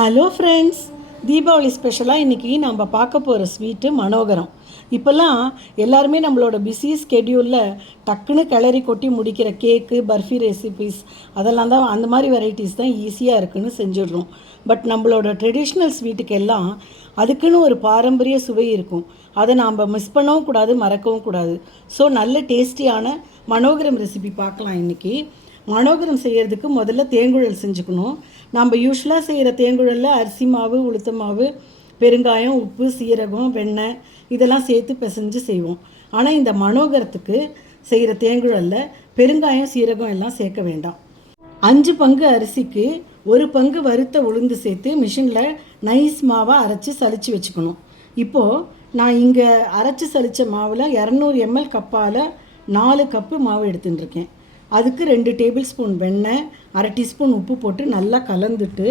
Hello friends, Deepavali ஸ்பெஷலாக இன்றைக்கி நம்ம பார்க்க போகிற ஸ்வீட்டு மனோகரம். இப்போல்லாம் எல்லாருமே நம்மளோட பிஸி ஸ்கெடியூலில் டக்குன்னு கிளறி கொட்டி முடிக்கிற கேக்கு, பர்ஃபி ரெசிபீஸ் அதெல்லாம் தான், அந்த மாதிரி வெரைட்டிஸ் தான் ஈஸியாக இருக்குதுன்னு செஞ்சிடுறோம். பட் நம்மளோட ட்ரெடிஷ்னல் ஸ்வீட்டுக்கு எல்லாம் அதுக்குன்னு ஒரு பாரம்பரிய சுவை இருக்கும். அதை நாம் மிஸ் பண்ணவும் கூடாது, மறக்கவும் கூடாது. ஸோ நல்ல டேஸ்டியான மனோகரம் ரெசிபி பார்க்கலாம் இன்றைக்கி. மனோகரம் செய்கிறதுக்கு முதல்ல தேங்குழல் செஞ்சுக்கணும். நம்ம யூஸ்வலாக செய்கிற தேங்குழலில் அரிசி மாவு, உளுத்த மாவு, பெருங்காயம், உப்பு, சீரகம், வெண்ணெய் இதெல்லாம் சேர்த்து பிசைஞ்சு செய்வோம். ஆனால் இந்த மனோகரத்துக்கு செய்கிற தேங்குழலில் பெருங்காயம், சீரகம் எல்லாம் சேர்க்க வேண்டாம். 5 பங்கு அரிசிக்கு 1 பங்கு வறுத்த உளுந்து சேர்த்து மிஷினில் நைஸ் மாவாக அரைச்சி சலிச்சு வச்சுக்கணும். இப்போது நான் இங்கே அரைச்சி சலித்த மாவில் 200 ml கப்பால் 4 கப்பு மாவு எடுத்துட்டுருக்கேன். அதுக்கு 2 டேபிள் ஸ்பூன் வெண்ணெய், 1/2 டீஸ்பூன் உப்பு போட்டு நல்லா கலந்துட்டு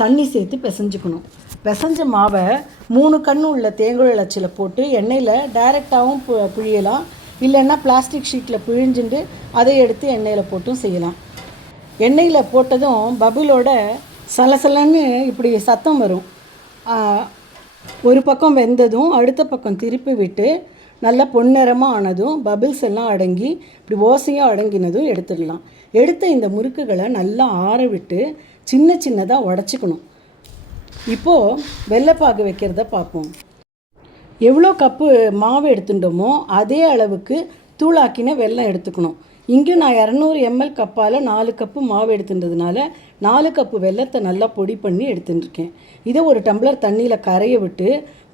தண்ணி சேர்த்து பிசைஞ்சுக்கணும். பிசைஞ்ச மாவை 3 கன்று உள்ள தேங்குழல் அச்சில் போட்டு எண்ணெயில் டைரெக்டாகவும் புழியலாம், இல்லைன்னா பிளாஸ்டிக் ஷீட்டில் பிழிஞ்சுட்டு அதை எடுத்து எண்ணெயில் போட்டும் செய்யலாம். எண்ணெயில் போட்டதும் பபுளோட சலசலன்னு இப்படி சத்தம் வரும். ஒரு பக்கம் வெந்ததும் அடுத்த பக்கம் திருப்பி விட்டு நல்லா பொன்னிறமாக ஆனதும் பபிள்ஸ் எல்லாம் அடங்கி இப்படி ஓசையாக அடங்கினதும் எடுத்துடலாம். எடுத்த இந்த முறுக்குகளை நல்லா ஆற விட்டு சின்ன சின்னதாக உடச்சிக்கணும். இப்போது வெள்ளைப்பாகு வைக்கிறத பார்ப்போம். எவ்வளோ கப்பு மாவு எடுத்துட்டோமோ அதே அளவுக்கு தூளாக்கின வெல்லம் எடுத்துக்கணும். இங்கே நான் 200 ml கப்பால் 4 கப்பு மாவு எடுத்துட்டதுனால 4 கப்பு வெல்லத்தை நல்லா பொடி பண்ணி எடுத்துட்டுருக்கேன். இதை ஒரு டம்ளர் தண்ணியில் கரைய விட்டு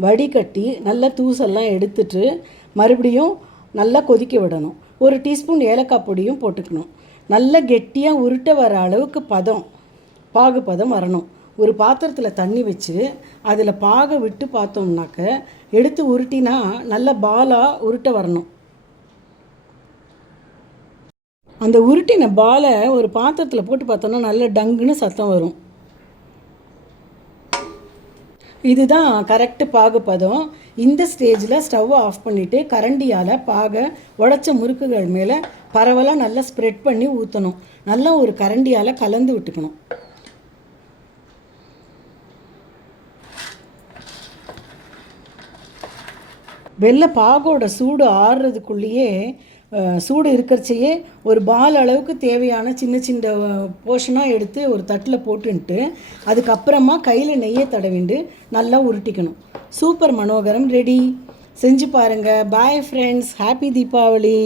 வடிகட்டி நல்லா தூசெல்லாம் எடுத்துட்டு மறுபடியும் நல்லா கொதிக்க விடணும். 1 டீஸ்பூன் ஏலக்காய் பொடியும் போட்டுக்கணும். நல்லா கெட்டியாக உருட்ட வர அளவுக்கு பாகு பதம் வரணும். ஒரு பாத்திரத்தில் தண்ணி வச்சு அதில் பாகை விட்டு பார்த்தோம்னாக்க எடுத்து உருட்டினா நல்லா பாலாக உருட்ட வரணும். அந்த உருட்டின பாலை ஒரு பாத்திரத்தில் போட்டு பார்த்தோன்னா நல்ல டங்குன்னு சத்தம் வரும். இதுதான் கரெக்டு பாகு பதம். இந்த ஸ்டேஜில் ஸ்டவ்வை ஆஃப் பண்ணிவிட்டு கரண்டியால் பாகை உடைச்ச முறுக்குகள் மேலே பரவலாக நல்லா ஸ்ப்ரெட் பண்ணி ஊற்றணும். நல்லா ஒரு கரண்டியால் கலந்து விட்டுக்கணும். வெள்ளை பாகோட சூடு ஆறுறதுக்குள்ளேயே சூடு இருக்கிறச்சையே ஒரு பால் அளவுக்கு தேவையான சின்ன சின்ன போர்ஷனாக எடுத்து ஒரு தட்டில் போட்டுன்ட்டு அதுக்கப்புறமா கையில் நெய்யை தடவிண்டு நல்லா உருட்டிக்கணும். Super மனோகரம் ready. செஞ்சு பாருங்கள். Bye friends, happy Deepavali.